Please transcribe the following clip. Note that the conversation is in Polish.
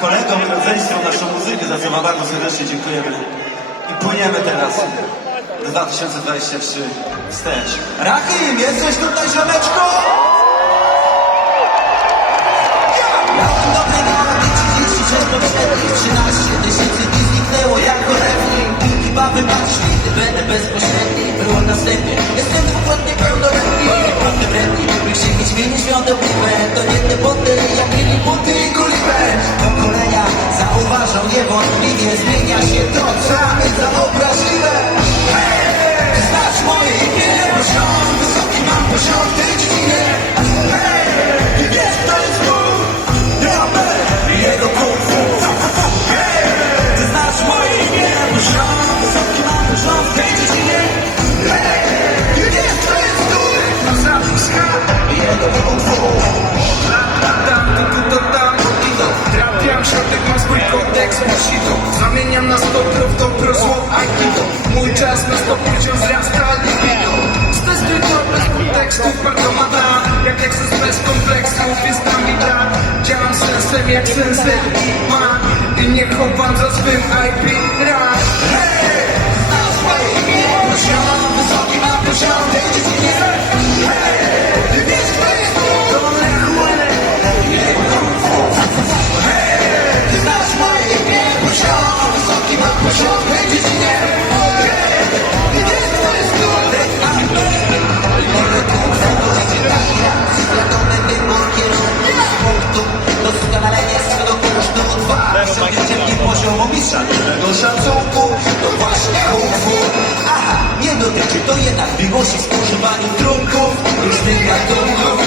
kolegom rodzeństwom naszą muzykę, za co wam bardzo serdecznie dziękujemy. I płyniemy teraz do 2023 wstecz. Rachim, jesteś tutaj, ziomeczko? Miałem dobre nowiny, 36 poprzednich 13 tysięcy dni zniknęło jako refren Chyba wybaczysz mi, gdy będę bezpośredni Było następnie, jestem dwukrotnie pełnoletni zauważą niewątpliwie Zmienia się to, Trafiam, środek ma swój kodeks Mosito. Zamieniam na stopro w dobro zło Aikido Mój czas na stopniu wciąż wzrasta libido. Stestuj to bez kontekstów Bardzo ma da Jak ekses bez kompleksów Jest tam tak Działam sensem jak sensei ma. I nie chowam za swym IP Ty znasz moje imię, poziom Wysoki mam poziom w tej dziedzinie z Doskonalenie swego kosztu dwa Osiągnięcie poziomu mistrza Dużego szacunku To właśnie kung Aha, nie dotyczy to jednak miłości w spożywaniu trunków Różnych gatunków